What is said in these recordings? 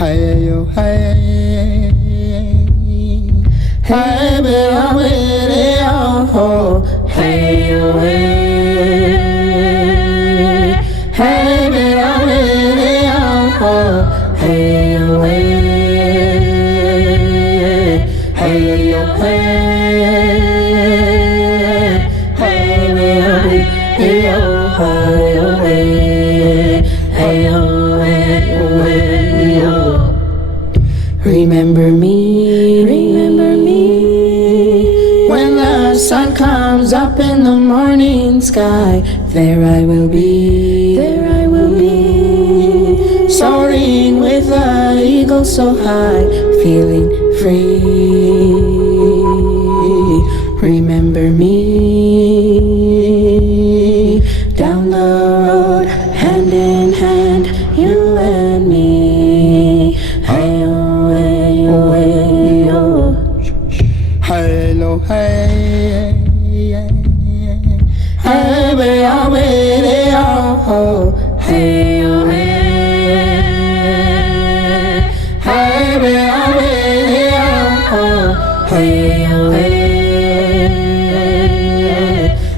Hey yo, hey, hey, baby, I'm with it, oh, hey yo, hey, hey, baby, I'm with it, oh, hey yo, hey, hey yo, hey, hey, baby, I'm with it, oh, hey yo, hey yo. Remember me, when the sun comes up in the morning sky. There I will be, soaring with the eagle so high, feeling free. Remember me, down the road, hand in hand, you and me. Hello, hey, hey, baby, I'm with it, oh, hey, oh, hey, hey, baby, I'm with it, oh, hey, oh, hey,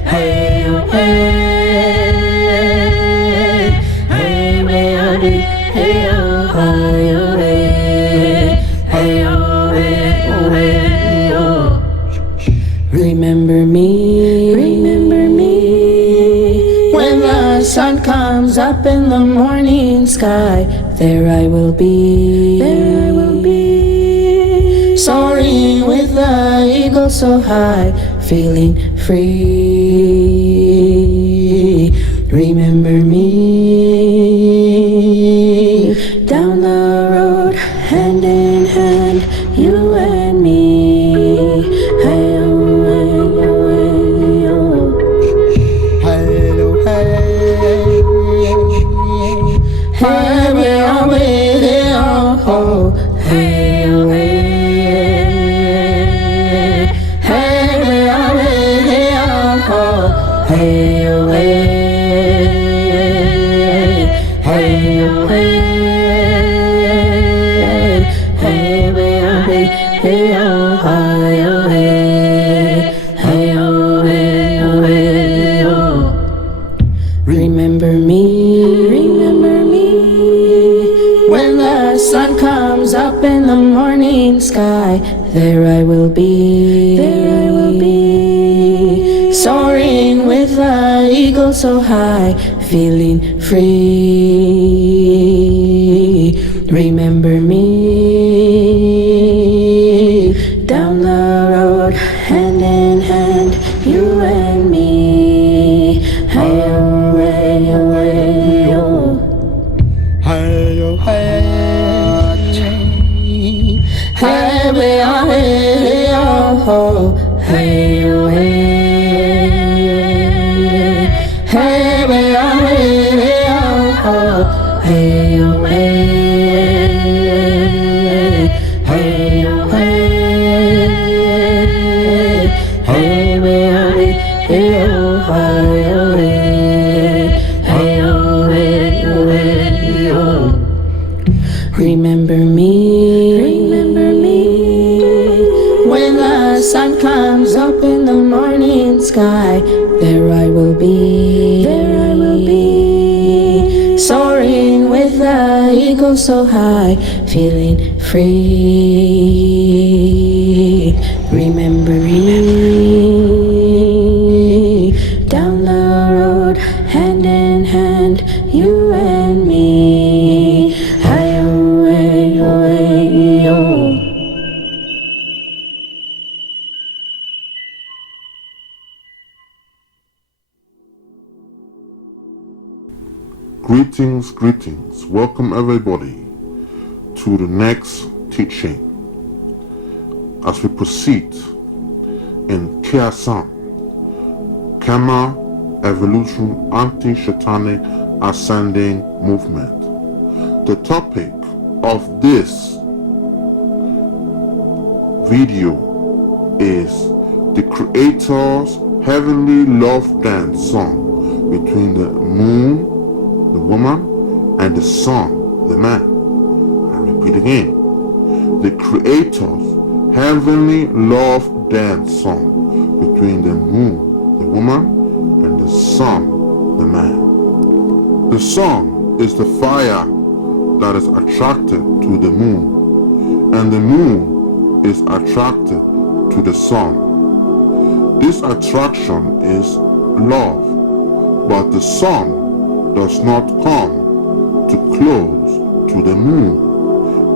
hey, oh, hey, hey, baby, I'm with it, oh, hey, oh, hey, oh, hey, Remember me, when the sun comes up in the morning sky. There I will be, soaring with the eagle so high, feeling free. Remember me, down the road, hand in hand, you and me. Hey, baby, I'm with it, oh, hey, oh, hey, hey, baby, I'm with it, oh, hey, oh, hey, hey, oh, hey, hey, baby, I'm with it, oh, hey, oh, hey, Remember me, when the sun comes up in the morning sky. There I will be, soaring with the eagle so high, feeling free. Remember me, down the road, hand in hand, you and me. Hey-oh, hey-oh, hey-oh. Hey-oh, hey, hey, baby, I'm hey-oh, hey-oh, hey, hey, baby, I'm hey-oh, hey-oh, hey-oh, hey, baby, I'm hey-oh, hey-oh. Remember me, when the sun comes up in the morning sky. There I will be, soaring with the eagle so high, feeling free. Remember me, down the road, hand in hand, you and me. Hey-oh, hey-oh, hey-oh. Greetings, welcome everybody to the next teaching as we proceed in KEASAM, Karma, Evolution, Anti-Satanic Ascending Movement. The topic of this video is the Creator's Heavenly Love Dance song between the moon, the woman, and the sun, the man. I Repeat again. The Creator's heavenly love dance song between the moon, the woman, and the sun, the man. The sun is the fire that is attracted to the moon, and the moon is attracted to the sun. This attraction is love, but the sun does not come too close to the moon,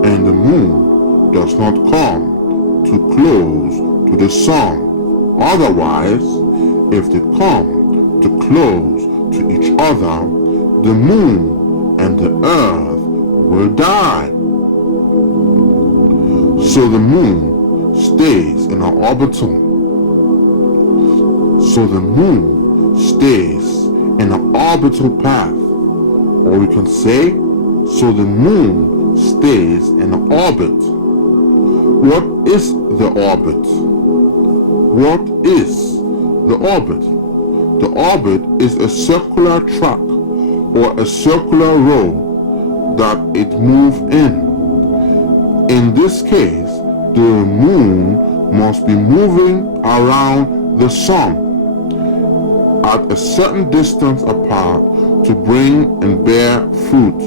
and the moon does not come too close to the sun. Otherwise, if they come too close to each other, the moon and the earth will die. So the moon stays in an orbital. Path. Or we can say, so the moon stays in an orbit. What is the orbit? What is the orbit? The orbit is a circular track or a circular road that it moves in. In this case, the moon must be moving around the sun at a certain distance apart to bring and bear fruit,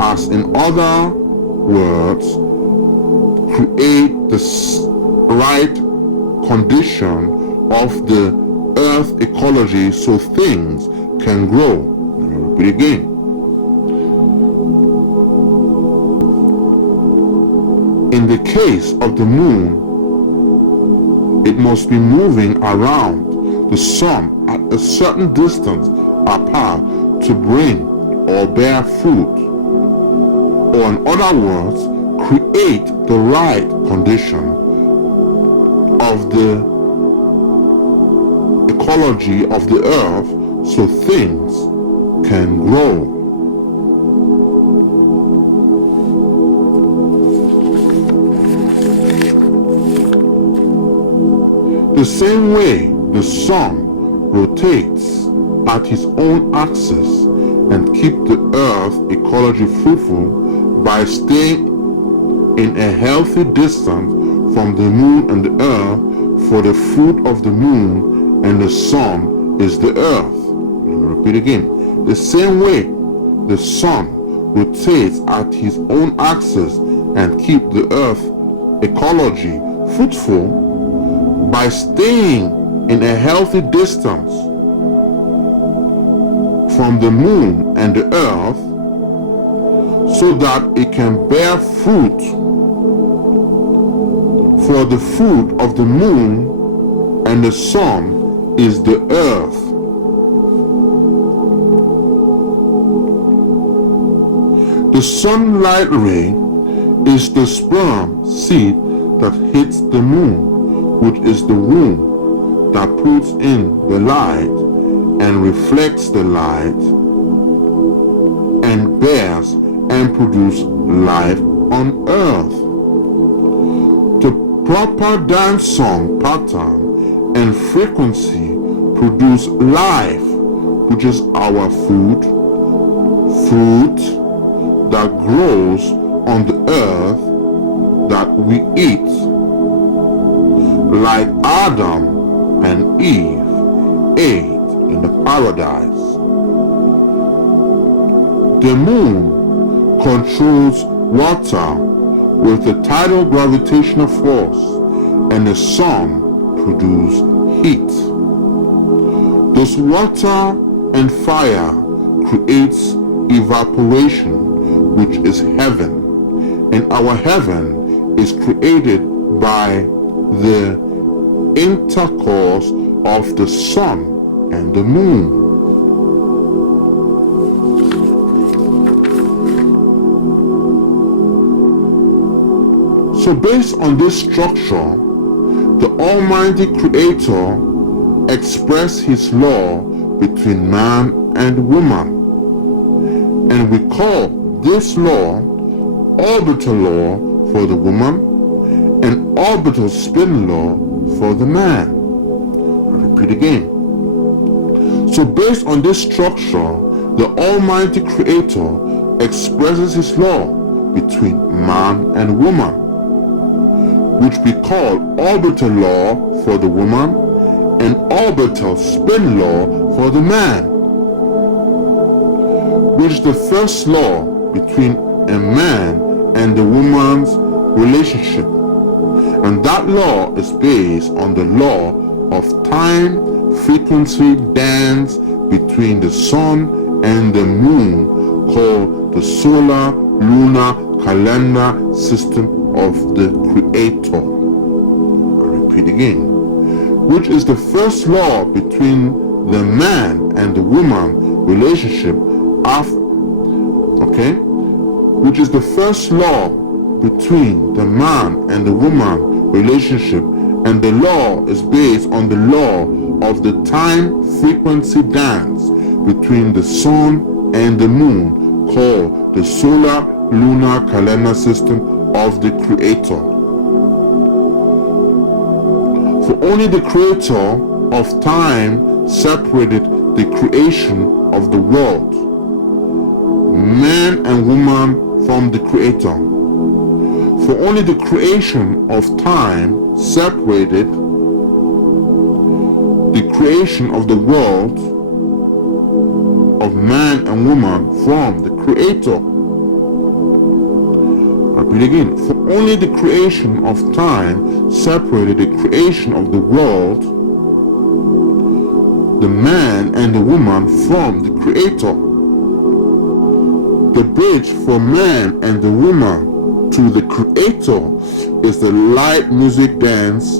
as in other words, create the right condition of the earth ecology so things can grow. Let me repeat again. In the case of the moon, it must be moving around the sun at a certain distance apart to bring or bear fruit, or in other words, create the right condition of the ecology of the earth so things can grow. The same way the sun rotates at his own axis and keep the earth ecology fruitful by staying in a healthy distance from the moon and the earth, for the fruit of the moon and the sun is the earth. Let me repeat again. The same way the sun rotates at his own axis and keep the earth ecology fruitful by staying in a healthy distance from the moon and the earth so that it can bear fruit, for the fruit of the moon and the sun is the earth. The sunlight ray is the sperm seed that hits the moon, which is the womb that puts in the light and reflects the light and bears and produces life on earth. The proper dance song pattern and frequency produce life, which is our food, fruit that grows on the earth that we eat, like Adam and Eve ate in the paradise. The moon controls water with the tidal gravitational force, and the sun produces heat. Thus water and fire creates evaporation, which is heaven, and our heaven is created by the intercourse of the sun and the moon. So based on this structure, the Almighty Creator expressed His law between man and woman, and we call this law orbital law for the woman and orbital spin law for the man. I'll repeat again. So based on this structure, the Almighty Creator expresses His law between man and woman, which we call orbital law for the woman and orbital spin law for the man, which is the first law between a man and a woman's relationship. And that law is based on the law of time, frequency, dance between the sun and the moon, called the solar lunar calendar system of the Creator. I repeat again, which is the first law between the man and the woman relationship which is the first law between the man and the woman relationship, and the law is based on the law of the time frequency dance between the sun and the moon, called the solar lunar calendar system of the Creator. For only the Creator of time separated the creation of the world, man and woman, from the Creator. For only the creation of time separated the creation of the world of man and woman from the Creator. I repeat again. For only the creation of time separated the creation of the world, the man and the woman, from the Creator. The bridge from man and the woman to the Creator is the light, music, dance,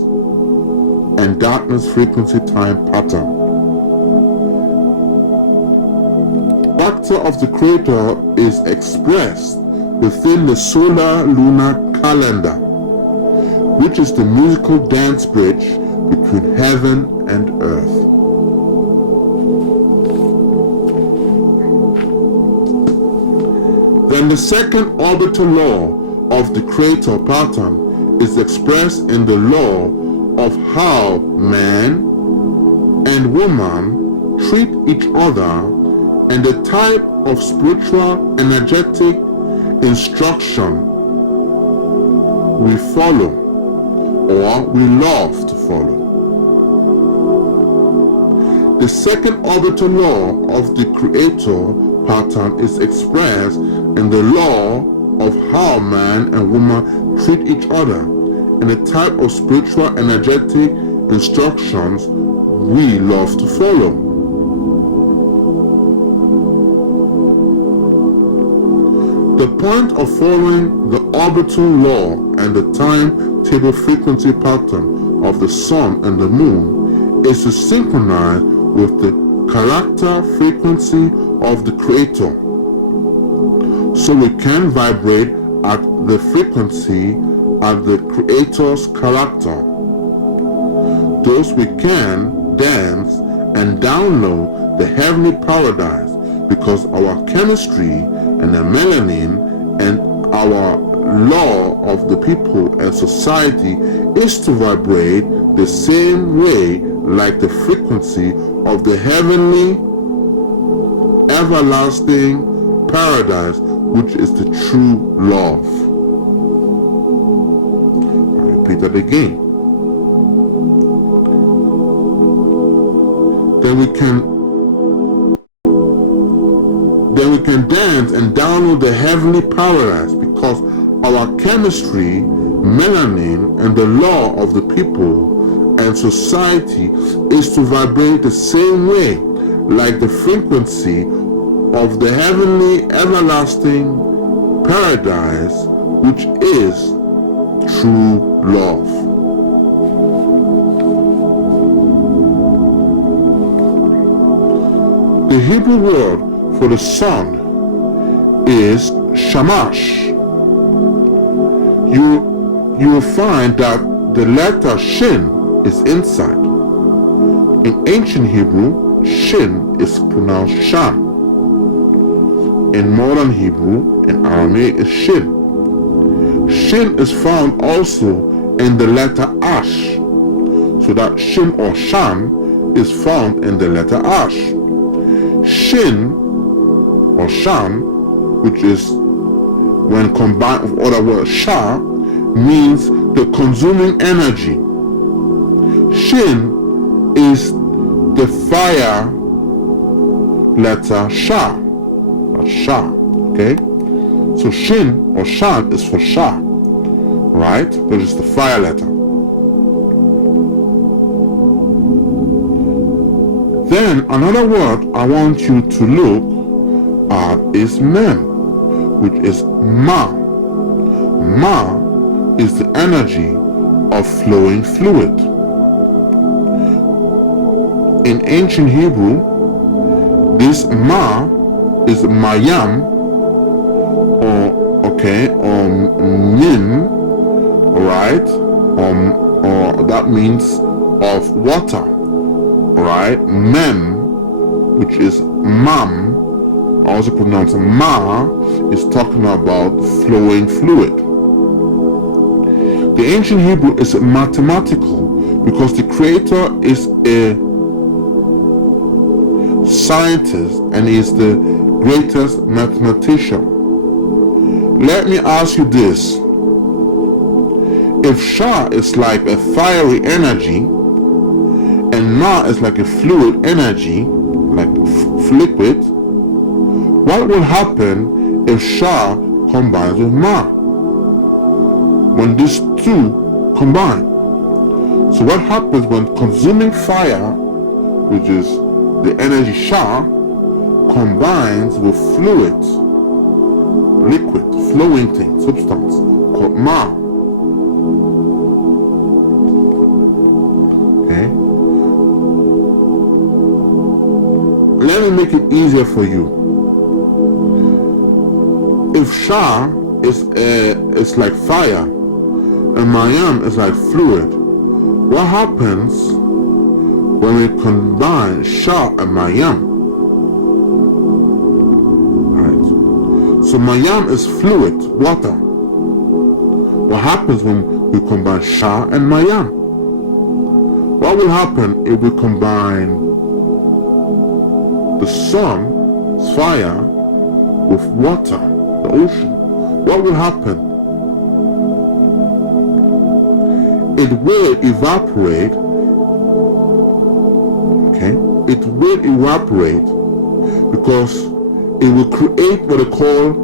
and darkness frequency time pattern. The character of the Creator is expressed within the solar lunar calendar, which is the musical dance bridge between heaven and earth. Then the second orbital law of the Creator pattern is expressed in the law of how man and woman treat each other and the type of spiritual energetic instruction we follow or we love to follow. The second orbital law of the Creator pattern is expressed in the law of how man and woman treat each other and the type of spiritual energetic instructions we love to follow. The point of following the orbital law and the timetable frequency pattern of the sun and the moon is to synchronize with the character frequency of the Creator, so we can vibrate at the frequency at the Creator's character. Thus we can dance and download the heavenly paradise, because our chemistry and the melanin and our law of the people and society is to vibrate the same way, like the frequency of the heavenly everlasting paradise, which is the true love. I repeat that again. Then we can dance and download the heavenly paradise, because our chemistry, melanin, and the law of the people and society is to vibrate the same way, like the frequency of the heavenly everlasting paradise, which is true love. The Hebrew word for the sun is shamash. You will find that the letter shin is inside. In ancient Hebrew, shin is pronounced shan. In modern Hebrew and Aramaic is shin. Shin is found also in the letter ash, so that shin or shan is found in the letter ash. Shin or shan, which is when combined with other words, sha, means the consuming energy. Shin is the fire letter sha, or sha, okay? So shin or shan is for sha, right? Which is the fire letter. Then another word I want you to look at is mem, which is ma. Ma is the energy of flowing fluid. In ancient Hebrew, this ma is mayam, or mim, right? Or that means of water, right? Mem, which is mam, also pronounced ma, is talking about flowing fluid. The ancient Hebrew is mathematical because the creator is a scientist and is the greatest mathematician. Let me ask you this. If Sha is like a fiery energy and Ma is like a fluid energy, like liquid, what will happen if Sha combines with Ma? When these two combine. So what happens when consuming fire, which is the energy Sha, combines with fluid, liquid, flowing thing, substance, called Ma? Okay? Let me make it easier for you. If Sha is like fire and Mayam is like fluid, what happens when we combine Sha and Mayam? Right. So Mayam is fluid, water. What happens when we combine Sha and Mayam? What will happen if we combine the sun's fire with water, the ocean? What will happen? It will evaporate. Okay? It will evaporate because it will create what they call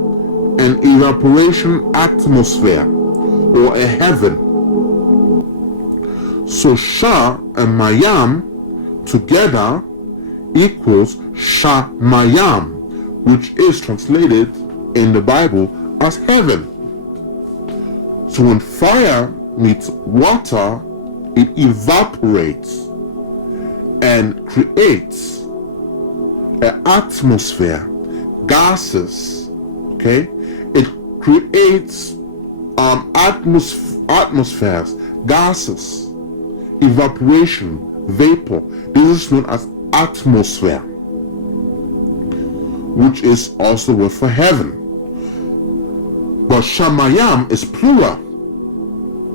an evaporation atmosphere or a heaven. So Sha and Mayam together equals Sha Mayam, which is translated in the Bible as heaven. So when fire meets water, it evaporates and creates an atmosphere, gases, okay? It creates atmospheres, gases, evaporation, vapor. This is known as atmosphere, which is also word for heaven. But Shamayam is plural,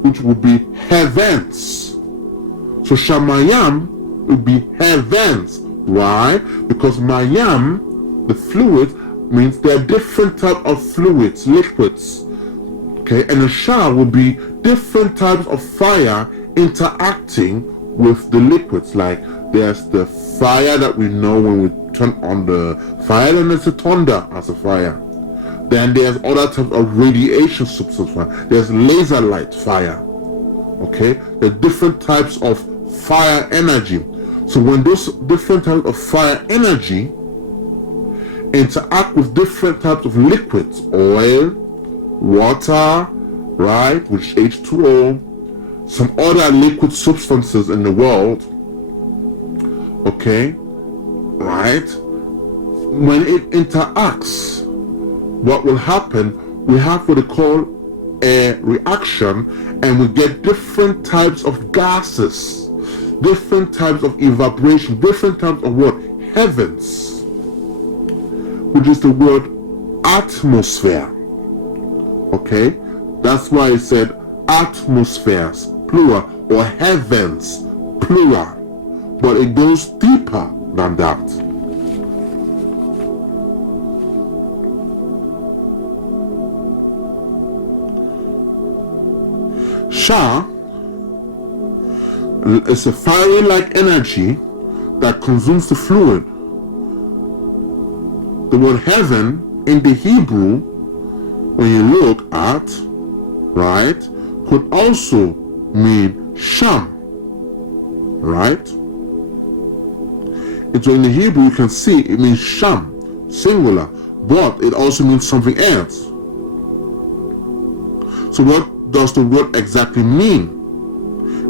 which would be heavens. So Shamayam would be heavens. Why? Because Mayam, the fluid, means there are different types of fluids, liquids. Okay, and the Sha will be different types of fire interacting with the liquids. Like there's the fire that we know when we turn on the fire, and there's the thunder as a fire. Then there's other types of radiation substance fire. There's laser light fire. Okay, there are different types of fire energy. So when those different types of fire energy interact with different types of liquids, oil, water, right, which is H2O, some other liquid substances in the world, okay, right, when it interacts, what will happen? We have what they call a reaction, and we get different types of gases, different types of evaporation, different types of what? Heavens, which is the word atmosphere. Okay, that's why it said atmospheres, plural, or heavens, plural, but it goes deeper than that. Sha is a fiery-like energy that consumes the fluid. The word heaven in the Hebrew, when you look at, right, could also mean Sham, right? So in the Hebrew you can see it means Sham, singular, but it also means something else. So what does the word exactly mean?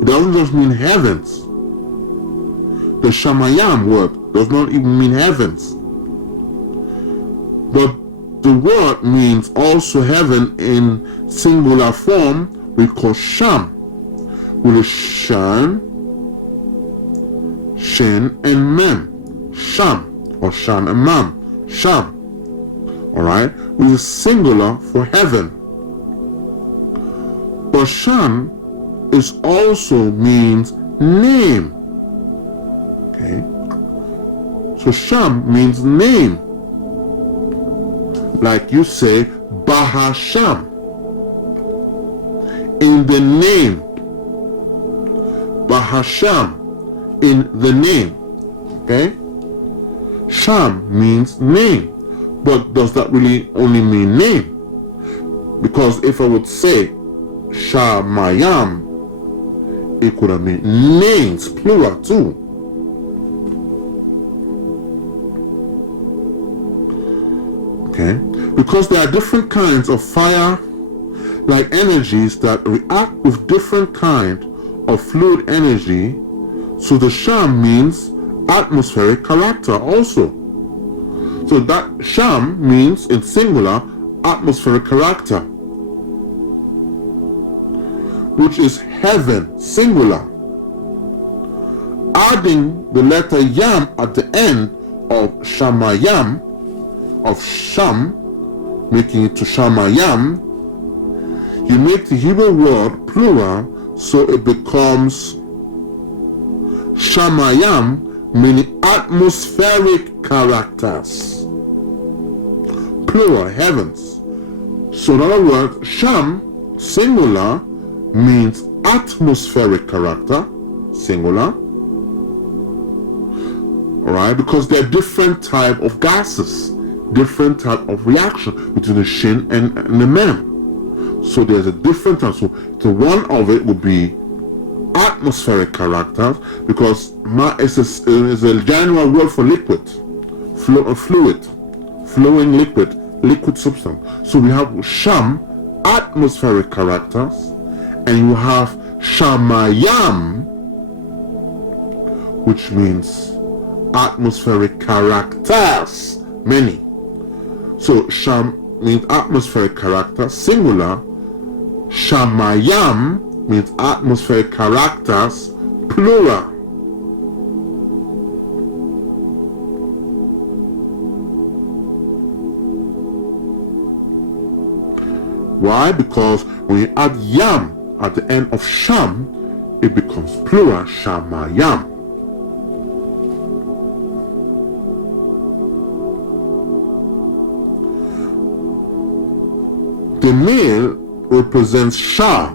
It doesn't just mean heavens. The Shamayam word does not even mean heavens. But the word means also heaven in singular form, we call Sham, with a Shan, Shin, and Mem. Sham, or Shan and Mam. Sham. Alright? With a singular for heaven. But Shan is also means name. Okay? So Sham means name. Like you say, Bahasham. In the name. Bahasham. In the name. Okay? Sham means name. But does that really only mean name? Because if I would say Shamayam, it could have meant names, plural too. Okay? Because there are different kinds of fire-like energies that react with different kind of fluid energy, so the Sham means atmospheric character also. So that Sham means in singular atmospheric character, which is heaven, singular. Adding the letter Yam at the end of Shamayam, of Sham, making it to Shamayam, you make the Hebrew word plural, so it becomes Shamayam, meaning atmospheric characters. Plural, heavens. So in other words, Sham, singular, means atmospheric character, singular. Alright, because there are different type of gases, different type of reaction between the Shin and the Mem. So there's a different type. So one of it would be atmospheric characters, because is a general word for liquid, fluid, flowing liquid substance. So we have Sham, atmospheric characters, and you have Shamayam, which means atmospheric characters, many. So Sham means atmospheric character, singular. Shamayam means atmospheric characters, plural. Why? Because when you add Yam at the end of Sham, it becomes plural, Shamayam. The male represents Shah,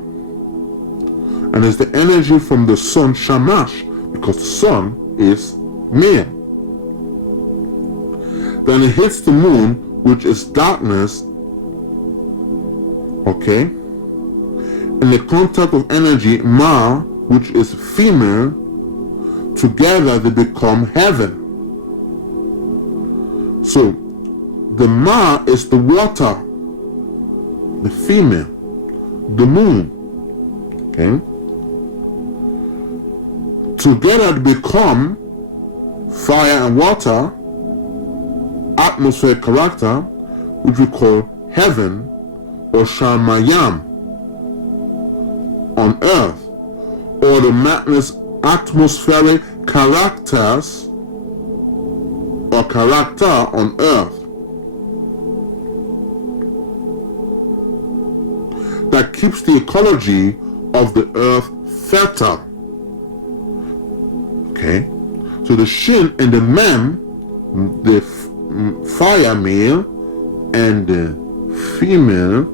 and is the energy from the sun, Shamash, because the sun is male. Then it hits the moon, which is darkness, okay? In the contact of energy, Ma, which is female, together they become heaven. So the Ma is the water, the female, the moon, okay? Together they become fire and water, atmospheric character, which we call heaven or Shamayam on earth, or the madness atmospheric characters or character on earth that keeps the ecology of the earth fertile. Okay, so the Shin and the Mem, the fire male and the female,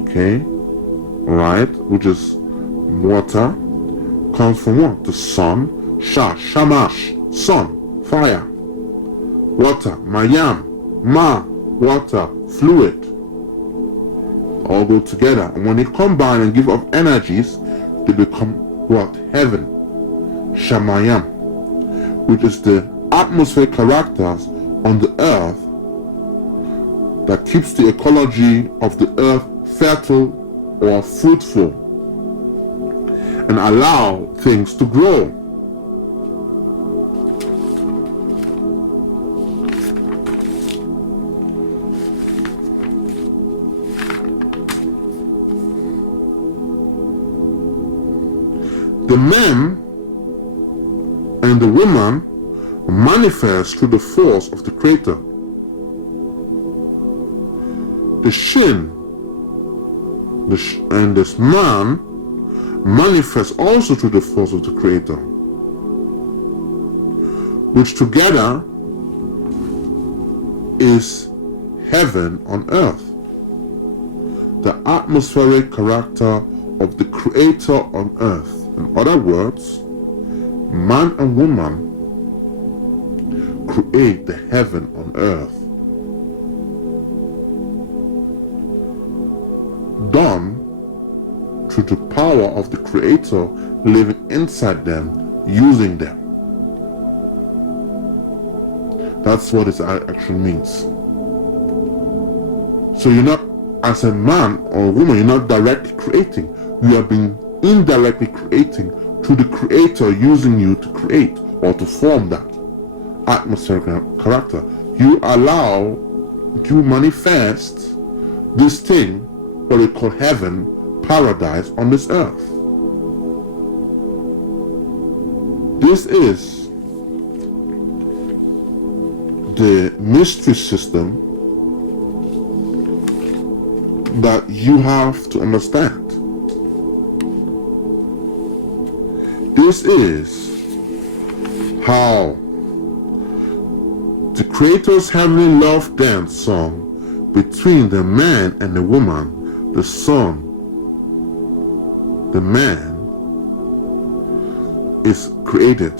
okay, right, which is water, comes from what? The sun, shamash, sun, fire, water, mayam, water, fluid, all go together. And when they combine and give off energies, they become what? Heaven, shamayam, which is the atmospheric characters on the earth that keeps the ecology of the earth fertile or fruitful and allow things to grow. The men and the woman manifest through the force of the Creator. The shin and this man manifests also through the force of the Creator, which together is heaven on earth, the atmospheric character of the Creator on earth. In other words, man and woman create the heaven on earth, done through the power of the Creator living inside them, using them. That's what it actually means. So you're not, as a man or a woman, you're not directly creating. You are being indirectly creating through the Creator using you to create or to form that atmospheric character. You manifest this thing, what we call heaven, paradise on this earth. This is the mystery system that you have to understand. This is how the Creator's heavenly love dance song between the man and the woman, the son, the man, is created.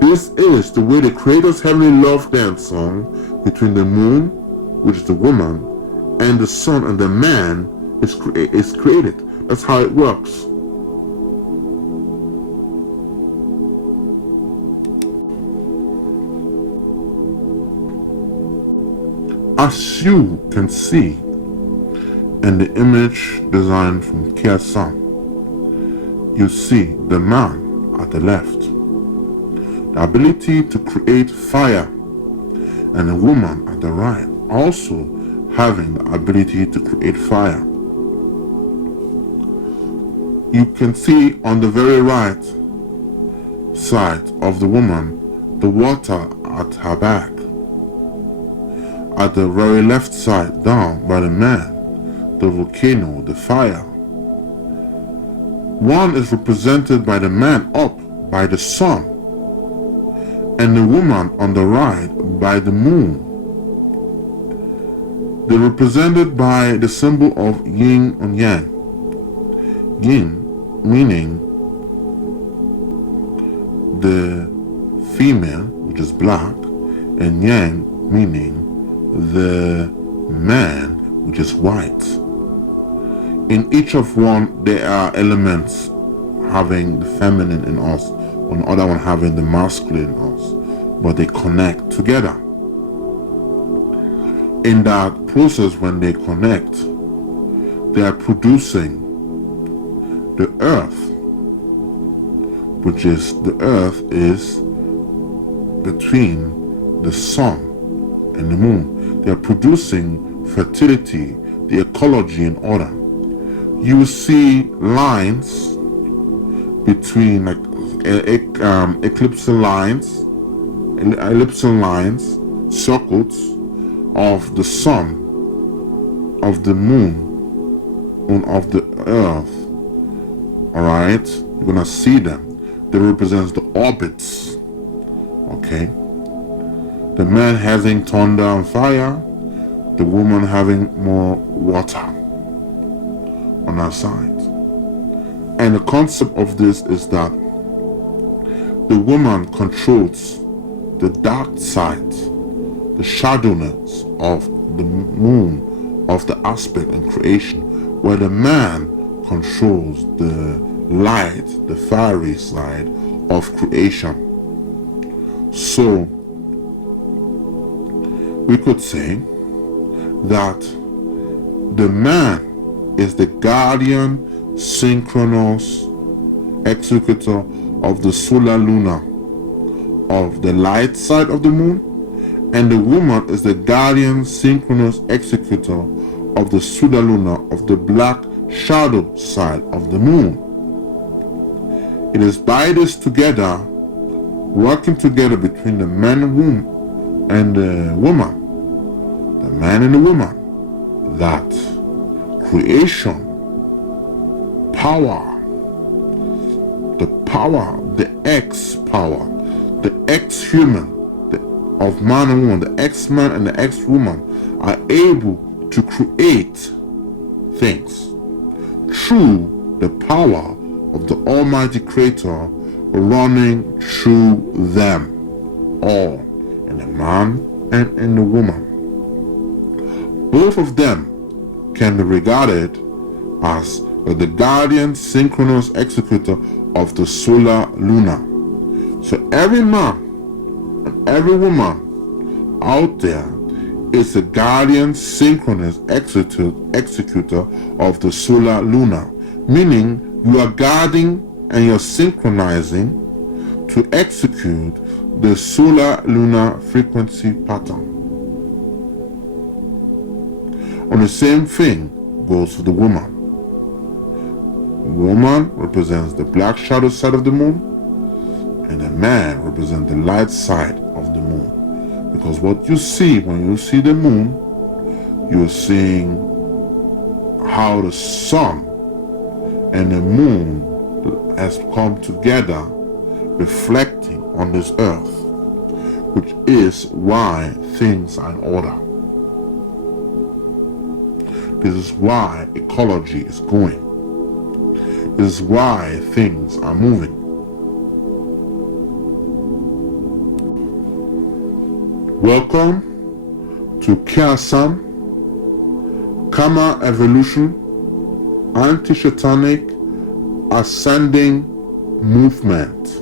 This is the way the Creator's heavenly love dance song between the moon, which is the woman, and the sun and the man is created. That's how it works. As you can see in the image designed from KEASAM, you see the man at the left, the ability to create fire, and the woman at the right also having the ability to create fire. You can see on the very right side of the woman the water at her back. At the very left side down by the man, the volcano, the fire. One is represented by the man up by the sun, and the woman on the right by the moon. They're represented by the symbol of yin and yang. Yin meaning the female, which is black, and yang meaning the man, which is white. In each of one, there are elements having the feminine in us, on the other one having the masculine in us, but they connect together. In that process, when they connect, they are producing the earth, which is the earth is between the sun and the moon. They are producing fertility, the ecology in order. You see lines between like elliptical lines, circles of the sun, of the moon, and of the earth. Alright, you're gonna see them. They represent the orbits. Okay. The man having thunder and fire, the woman having more water. on our side. And the concept of this is that the woman controls the dark side, the shadowiness of the moon, of the aspect in creation, where the man controls the light, the fiery side of creation. So we could say that the man is the guardian, synchronous executor of the solar lunar, of the light side of the moon, and the woman is the guardian, synchronous executor of the solar lunar, of the black shadow side of the moon. It is by this together, working together between the man and the woman, the man and the woman, that creation, power, the X-power, the X-human of man and woman, the X-man and the X-woman are able to create things through the power of the Almighty Creator running through them all, in the man and in the woman. Both of them can be regarded as the guardian, synchronous executor of the solar lunar. So every man and every woman out there is a guardian, synchronous executor of the solar lunar, meaning you are guarding and you're synchronizing to execute the solar lunar frequency pattern. And the same thing goes for the woman. Woman represents the black shadow side of the moon, and the man represents the light side of the moon. Because what you see when you see the moon, you're seeing how the sun and the moon has come together, reflecting on this earth, which is why things are in order. This is why ecology is going. This is why things are moving. Welcome to KEASAM, Karma Evolution, Anti-Satanic Ascending Movement.